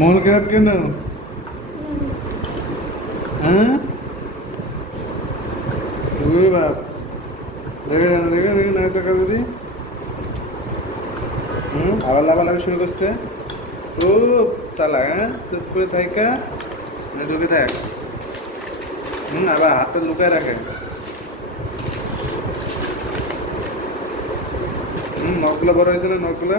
মন খারাপ কেন? হ্যাঁ বাপ, দেখে দেখে দেখে না টাকা দিদি। আবার লাভালাভি শুরু করছে। খুব চালা, হ্যাঁ, চুপ করে থাকা না, ঢুকে থাক। আবার হাতটা লুকায় রাখে। নখগুলো বড় হয়েছে না, নখগুলো?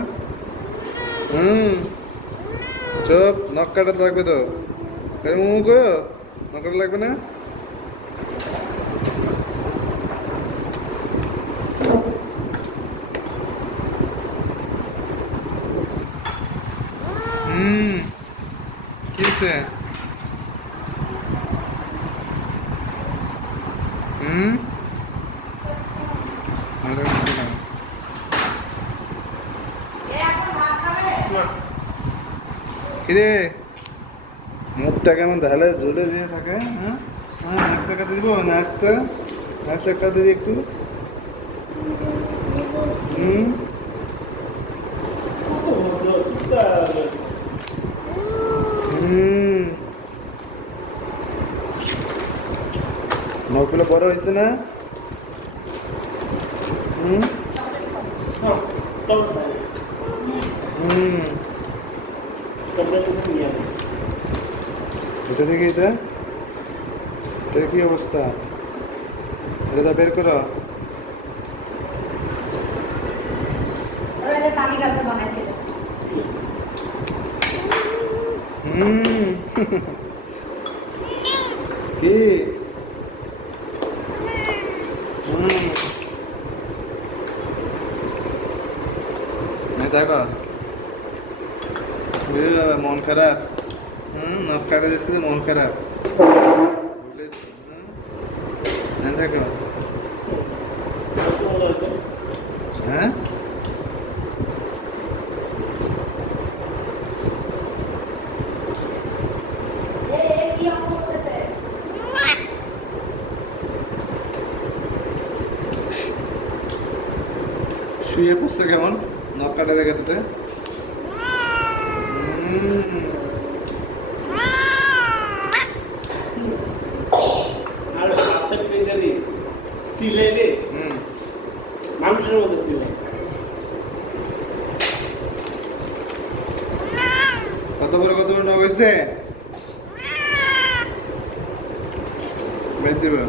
চুপ, নখ কাটা লাগবে তো। মুখ নখ কাটা লাগবে না। কি হয়েছে? হুম কিরে, মুখটা কেমন ঢালে ঝুলে দিয়ে থাকে? হ্যাঁ হ্যাঁ, নাকটা কাটে দিব, নাকটা কাটে দিই একটু। হুম হুম নখগুলো বড় হয়েছে না? হুম হুম এটা থেকে এটা এটার কি অবস্থা? এটা বের করো। হুম কি? দেখো, মন খারাপ। নখ কাটা দিচ্ছে, মন খারাপ। দেখো, হ্যাঁ, শুয়ে পড়ছে কেমন নখ কাটা দেখাতে। মানুষের মধ্যে সিলে কত বড় নখ হয়েছে? বের দিবে।